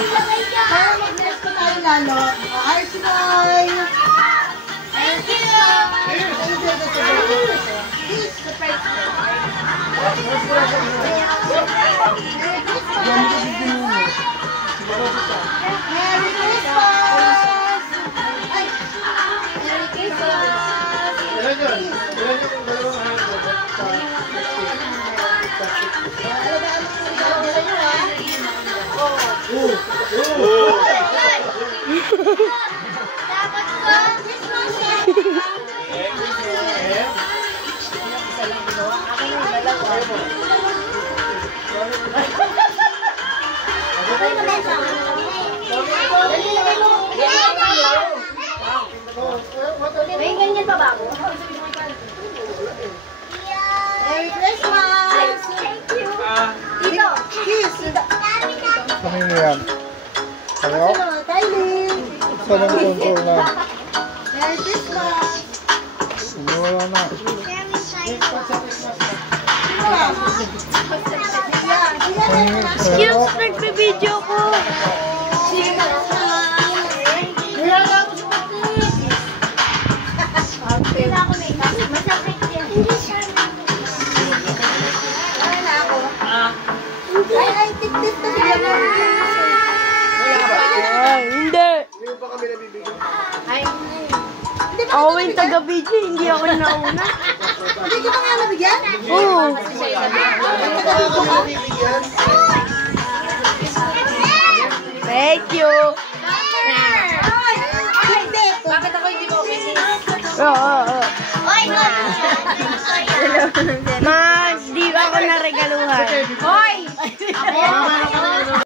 Para mag-bless ko tayo lalo. Heart smile. Thank you. Merry Christmas! Ay! Merry Christmas! Ilan yun? Ilan yung dalawang dapat ko Christmas may ganyan pa ba ako? Merry Christmas! Thank you! Dito! Kiss! kanino yan? Kayo? Kylie! Saan ang control na? Merry Christmas! Wala na. Excuse, nagpe-video ko! Ay, tiktik na siya mo. Hindi. Hindi pa kami nabibigyan. Ako yung taga-video, hindi ako yung nauna. Hindi ka ba nga nabigyan? Oo. Thank you. Bakit ako hindi mo open? Oo. Oy, no!